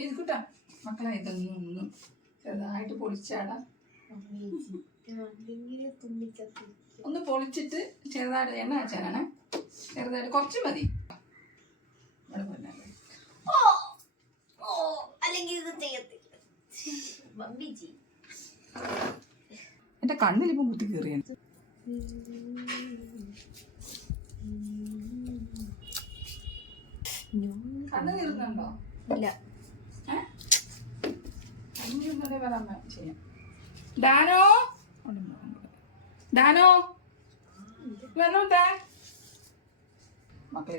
ഇത് കൂട്ടാ മക്കളെ, ഇതൊന്നും ചെറുതായിട്ട് പൊളിച്ചാടാ. ഒന്ന് പൊളിച്ചിട്ട് ചെറുതായിട്ട് എണ്ണ വെച്ചാലാണ്. ചെറുതായിട്ട് കുറച്ച് മതി. എന്റെ കണ്ണിലിപ്പം കുത്തി കയറിയ കണ്ണ് തീർന്നുണ്ടോ? ഇല്ല. ചെയ്യാം. ഡാനോ ഡാനോ വന്നോട്ടെ മക്കളെ,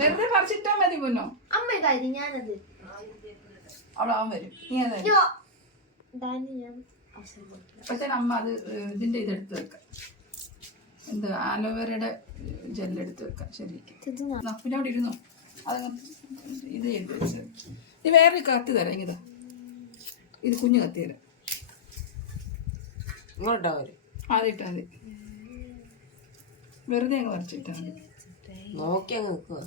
വെറുതെ പറിച്ചിട്ടാ മതി പൊന്നോ. അമ്മ ഇതായി ഞാനത് അവളാവൻ വരും. നീ അതായത് പക്ഷേ അമ്മ അത് ഇതിന്റെ ഇതെടുത്ത് വെക്കാം. എന്ത് ആലോവേരയുടെ ജെല്ലെടുത്ത് വെക്കാം. ശരി, പിന്നെ അവിടെ ഇരുന്നോ. അത് ഇത് ചെയ്ത് വെച്ചത്. നീ വേറൊരു കത്തി തരാം. ഇങ്ങതാ, ഇത് കുഞ്ഞു കത്തി തരാം. ആദ്യമിട്ടാ മതി, വെറുതെ അങ്ങ് വരച്ചിട്ടാ മതി. നോക്കി അങ്ങ് നിൽക്കുക.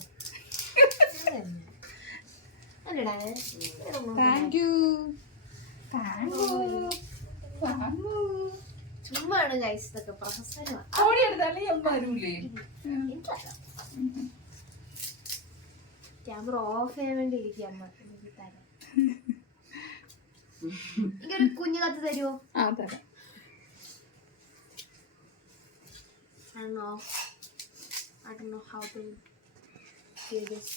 Thank you. ചുമ്മാണ് ഗൈസ്, ഇതൊക്കെ പ്രൊഫസറുമാണ്. ഓടിയെടുത്താലേ അമ്മാരൂല്ലേ. ക്യാമറ ഓഫ് ചെയ്യാൻ വേണ്ടി ഇരിക്കുക അമ്മ. എനിക്കൊരു കുഞ്ഞു കത്ത് തരുമോ? ആ തരാം. I don't know how to do this.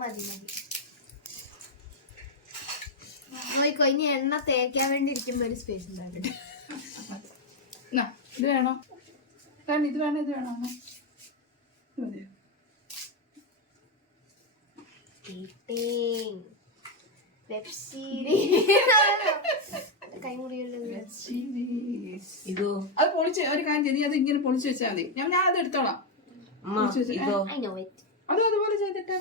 മതി. നോയിക്കോ, ഇനി എണ്ണ തേക്കാൻ വേണ്ടി ഇരിക്കുമ്പോ ഒരു സ്പേസ് ഉണ്ടാവില്ല. ഇത് വേണോ? ഇത് വേണോ? ഇത് വേണോ? ഇതോ അത് പൊളിച്ച് ഒരു കാര്യം ചെയ്ത് അത് ഇങ്ങനെ പൊളിച്ച് വെച്ചാൽ മതി. ഞാൻ അത് എടുത്തോളാം. അതും അതുപോലെ ചെയ്തിട്ട്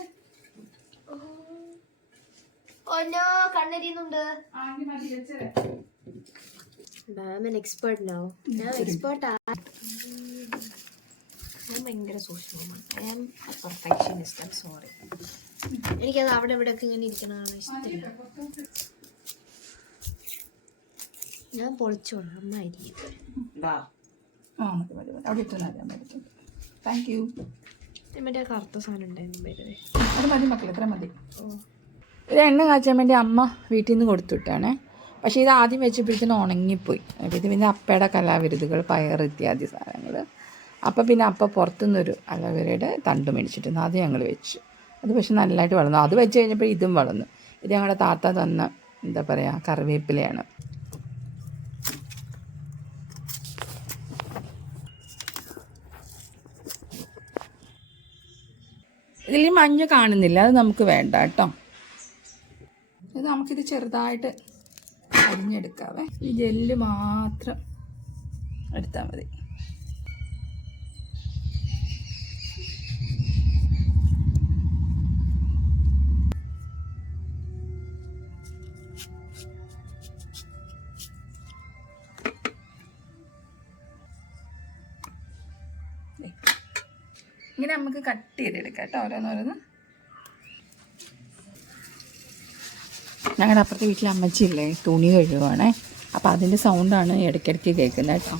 കണ്ണെരിയുന്നുണ്ട്. ഭയങ്കര സൂക്ഷ്മമാണ്. സോറി, എനിക്കത് അവിടെ ഇവിടെ ഒക്കെ ഇങ്ങനെ ഇരിക്കണതാണ് ഇഷ്ടമില്ല. ഞാൻ പൊളിച്ചോളാം. അമ്മായിരിക്കും. Thank you. മറ്റേ കറുത്ത സാധനം ഉണ്ടായിരുന്നു. അത് മതി മക്കളെ, എത്ര മതി. ഇത് എണ്ണ കാച്ചാൻ വേണ്ടി അമ്മ വീട്ടിൽ നിന്ന് കൊടുത്തുവിട്ടാണേ. പക്ഷേ ഇത് ആദ്യം വെച്ചപ്പോഴത്തേനും ഉണങ്ങിപ്പോയി. ഇത് പിന്നെ അപ്പയുടെ കലാവിരുതുകൾ, പയർ ഇത്യാദി സാധനങ്ങൾ. അപ്പം പിന്നെ അപ്പ പുറത്തുനിന്നൊരു അലോവേരയുടെ തണ്ട് മേടിച്ചിട്ടുണ്ട്. അത് ഞങ്ങൾ വെച്ചു. അത് പക്ഷെ നല്ലതായിട്ട് വളർന്നു. അത് വെച്ച് കഴിഞ്ഞപ്പോൾ ഇതും വളർന്നു. ഇത് ഞങ്ങളുടെ താത്ത തന്ന എന്താ പറയുക കറിവേപ്പിലയാണ്. ഇതിൽ മഞ്ഞ കാണുന്നില്ല, അത് നമുക്ക് വേണ്ട കേട്ടോ. ഇത് നമുക്കിത് ചെറുതായിട്ട് അരിഞ്ഞെടുക്കാവേ. ഈ ജെല്ല് മാത്രം എടുത്താൽ മതി. ഇങ്ങനെ നമുക്ക് കട്ട് ചെയ്തെടുക്കാം കേട്ടോ, ഓരോന്നോരോന്ന്. ഞങ്ങളുടെ അപ്പുറത്തെ വീട്ടിലെ അമ്മച്ചിയില്ലേ തുണി കഴുകുവാണേ. അപ്പോൾ അതിൻ്റെ സൗണ്ടാണ് ഇടയ്ക്കിടയ്ക്ക് കേൾക്കുന്നത് കേട്ടോ.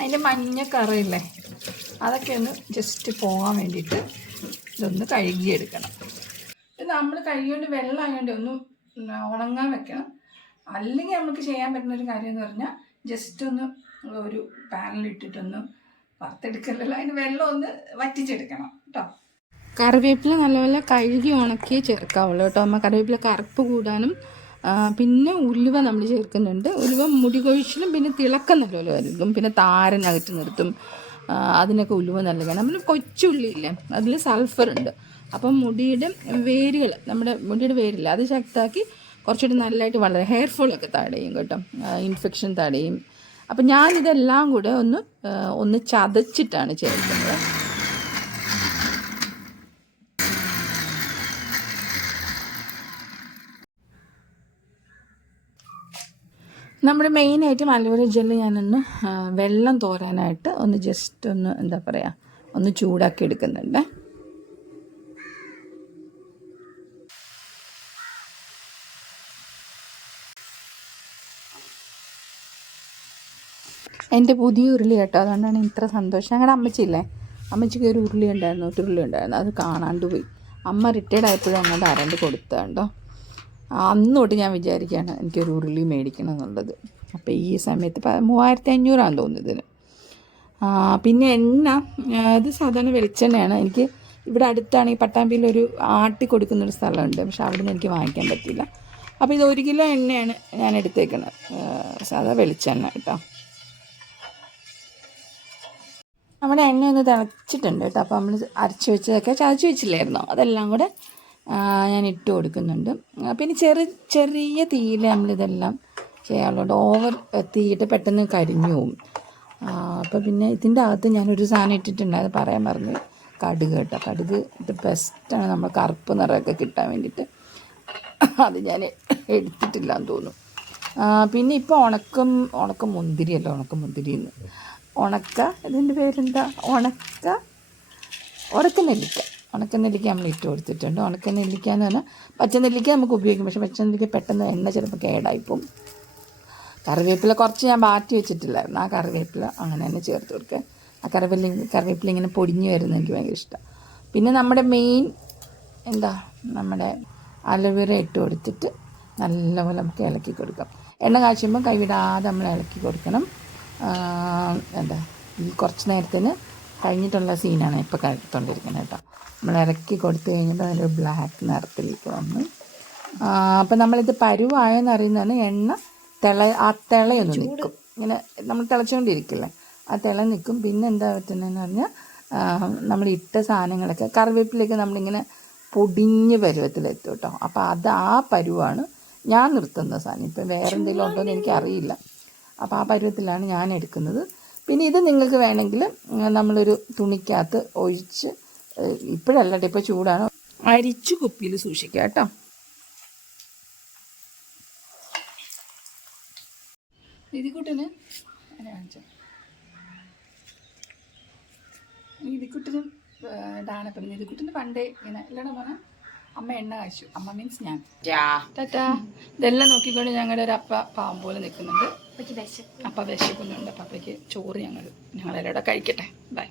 അതിൻ്റെ മഞ്ഞ കറയില്ലേ അതൊക്കെ ഒന്ന് ജസ്റ്റ് പോകാൻ വേണ്ടിയിട്ട് ഇതൊന്ന് കഴുകിയെടുക്കണം. ഇത് നമ്മൾ കഴുകിയോണ്ട് വെള്ളമായതുകൊണ്ട് ഒന്ന് ഉണങ്ങാൻ വെക്കണം. അല്ലെങ്കിൽ നമുക്ക് ചെയ്യാൻ പറ്റുന്ന ഒരു കാര്യം എന്ന് പറഞ്ഞാൽ ജസ്റ്റ് ഒന്ന് ഒരു പാനിലിട്ടിട്ടൊന്ന് വറുത്തെടുക്കലല്ലോ, അതിന് വെള്ളം ഒന്ന് വറ്റിച്ചെടുക്കണം കേട്ടോ. കറിവേപ്പില നല്ലപോലെ കഴുകി ഉണക്കി ചേർക്കാവുള്ളൂ കേട്ടോ അമ്മ. കറിവേപ്പില കറുപ്പ് കൂടാനും പിന്നെ ഉലുവ നമ്മൾ ചേർക്കുന്നുണ്ട്. ഉലുവ മുടി കൊഴിച്ചിലും പിന്നെ തിളക്കം നല്ലപോലെ വരുത്തും, പിന്നെ താരനകറ്റി നിർത്തും. അതിനൊക്കെ ഉലുവ നല്ലതാണ്. നമ്മൾ കൊച്ചുള്ളിയില്ലേ, അതിൽ സൾഫറുണ്ട്. അപ്പം മുടിയുടെ വേരുകൾ, നമ്മുടെ മുടിയുടെ വേരില്ല, അത് ശക്തമാക്കി കുറച്ചുകൂടി നല്ലതായിട്ട് വളരെ ഹെയർ ഫോളൊക്കെ തടയും കേട്ടോ, ഇൻഫെക്ഷൻ തടയും. അപ്പം ഞാനിതെല്ലാം കൂടെ ഒന്ന് ചതച്ചിട്ടാണ് ചേർക്കുന്നത്. നമ്മുടെ മെയിനായിട്ടും അലോവേര ജെല്ല് ഞാനൊന്ന് വെള്ളം തോരാനായിട്ട് ഒന്ന് ജസ്റ്റ് ഒന്ന് എന്താ പറയുക ഒന്ന് ചൂടാക്കി എടുക്കുന്നുണ്ട്. എൻ്റെ പുതിയ ഉരുളി കേട്ടോ, അതുകൊണ്ടാണ് ഇത്ര സന്തോഷം. ഞങ്ങളുടെ അമ്മച്ചിയില്ലേ, അമ്മച്ചിക്ക് ഒരു ഉരുളി ഉണ്ടായിരുന്നു, ഒട്ടുരുളി ഉണ്ടായിരുന്നു, അത് കാണാണ്ട് പോയി. അമ്മ റിട്ടയർഡ് ആയപ്പോഴും അങ്ങോട്ട് ആരാണ്ട് കൊടുത്തതുണ്ടോ. അന്ന് തൊട്ട് ഞാൻ വിചാരിക്കുകയാണ് എനിക്കൊരു ഉരുളി മേടിക്കണം എന്നുള്ളത്. അപ്പോൾ ഈ സമയത്ത് 3500 തോന്നുന്നു ഇതിന്. പിന്നെ എണ്ണ, ഇത് സാധാരണ വെളിച്ചെണ്ണയാണ്. എനിക്ക് ഇവിടെ അടുത്താണ് ഈ പട്ടാമ്പിയിലൊരു ആട്ടി കൊടുക്കുന്നൊരു സ്ഥലമുണ്ട്, പക്ഷെ അവിടെ നിന്ന് എനിക്ക് വാങ്ങിക്കാൻ പറ്റില്ല. അപ്പോൾ ഇത് 1 കിലോ എണ്ണയാണ് ഞാൻ എടുത്തേക്കുന്നത്, സാധാ വെളിച്ചെണ്ണ കേട്ടോ. നമ്മുടെ എണ്ണ ഒന്ന് തിളച്ചിട്ടുണ്ട് കേട്ടോ. അപ്പോൾ നമ്മൾ അരച്ച് വെച്ചതൊക്കെ ചതച്ച് വെച്ചില്ലായിരുന്നോ, അതെല്ലാം കൂടെ ഞാൻ ഇട്ട് കൊടുക്കുന്നുണ്ട്. പിന്നെ ചെറിയ തീയിൽ നമ്മളിതെല്ലാം ചെയ്യാറുണ്ട്. ഓവർ തീയിട്ട് പെട്ടെന്ന് കരിഞ്ഞു പോവും. അപ്പോൾ പിന്നെ ഇതിൻ്റെ അകത്ത് ഞാനൊരു സാധനം ഇട്ടിട്ടുണ്ട്, അത് പറയാൻ പറഞ്ഞു, കടുക് കേട്ടോ. കടുക് ഇത് ബെസ്റ്റാണ് നമ്മൾ കറുപ്പ് നിറമൊക്കെ കിട്ടാൻ വേണ്ടിയിട്ട്. അത് ഞാൻ എടുത്തിട്ടില്ല എന്ന് തോന്നുന്നു. പിന്നെ ഇപ്പോൾ ഉണക്കമുന്തിരിയല്ല, ഇതിൻ്റെ പേരെന്താ, ഉണക്കനെല്ലിക്ക നമ്മൾ ഇട്ട് കൊടുത്തിട്ടുണ്ട്. ഉണക്കനെല്ലിക്ക എന്ന് പറഞ്ഞാൽ പച്ചനെല്ലിക്ക നമുക്ക് ഉപയോഗിക്കും, പക്ഷേ പച്ചനെല്ലിക്ക പെട്ടെന്ന് എണ്ണ ചിലപ്പോൾ കേടായിപ്പോവും. കറിവേപ്പില കുറച്ച് ഞാൻ മാറ്റി വെച്ചിട്ടില്ലായിരുന്നു, ആ കറിവേപ്പില അങ്ങനെ തന്നെ ചേർത്ത് കൊടുക്കുക. ആ കറിവേപ്പില ഇങ്ങനെ പൊടിഞ്ഞ് വരുന്നത് എനിക്ക് ഭയങ്കര ഇഷ്ടമാണ്. പിന്നെ നമ്മുടെ മെയിൻ നമ്മുടെ അലോവേര ഇട്ട് കൊടുത്തിട്ട് നല്ലപോലെ നമുക്ക് ഇളക്കി കൊടുക്കാം. എണ്ണ കാച്ചുമ്പോൾ കൈവിടാതെ നമ്മൾ ഇളക്കി കൊടുക്കണം. ഈ കുറച്ച് നേരത്തിന് കഴിഞ്ഞിട്ടുള്ള സീനാണ് ഇപ്പോൾ എടുത്തുകൊണ്ടിരിക്കുന്നത് കേട്ടോ. നമ്മൾ ഇറക്കി കൊടുത്തു കഴിഞ്ഞപ്പോൾ അതിലൊരു ബ്ലാക്ക് നിറത്തിലേക്ക് വന്നു. അപ്പം നമ്മളിത് പരുവായെന്ന് അറിയുന്നതാണ് എണ്ണ തിളയൊന്ന് നിൽക്കും, ഇങ്ങനെ നമ്മൾ തിളച്ചുകൊണ്ടിരിക്കില്ലേ, ആ തിള നിൽക്കും. പിന്നെ എന്താ പറ്റുന്നതെന്ന് പറഞ്ഞാൽ നമ്മൾ ഇട്ട സാധനങ്ങളൊക്കെ കറിവേപ്പിലേക്ക് നമ്മളിങ്ങനെ പൊടിഞ്ഞ് പരുവത്തിലെത്തും കേട്ടോ. അപ്പോൾ ആ പരുവാണ് ഞാൻ നിർത്തുന്ന സാധനം. ഇപ്പം വേറെ എന്തെങ്കിലും ഉണ്ടോ എന്ന് എനിക്കറിയില്ല. അപ്പോൾ ആ പരുവത്തിലാണ് ഞാൻ എടുക്കുന്നത്. പിന്നെ ഇത് നിങ്ങൾക്ക് വേണമെങ്കിൽ നമ്മളൊരു തുണിക്കകത്ത് ഒഴിച്ച്, ഇപ്പോഴല്ല കേട്ടോ, ഇപ്പോൾ ചൂടാണ്, അരിച്ചു കുപ്പിയിൽ സൂക്ഷിക്കുക കേട്ടോ. ഇതിക്കുട്ടന് ഡാനപ്പെടുന്നു. ഇതിക്കുട്ടന് പണ്ടേ ഇങ്ങനെ എല്ലാം പറഞ്ഞാൽ അമ്മ എണ്ണ കാച്ചു. അമ്മ മീൻസ് ഞാൻ. ടാറ്റാ. ഇതെല്ലാം നോക്കിക്കൊണ്ട് ഞങ്ങളുടെ ഒരു അപ്പ പാവം പോലെ നിൽക്കുന്നുണ്ട്. അപ്പ വിശക്കുന്നുണ്ട്. അപ്പം അപ്പയ്ക്ക് ചോറ് ഞങ്ങളെല്ലാം കഴിക്കട്ടെ. ബൈ.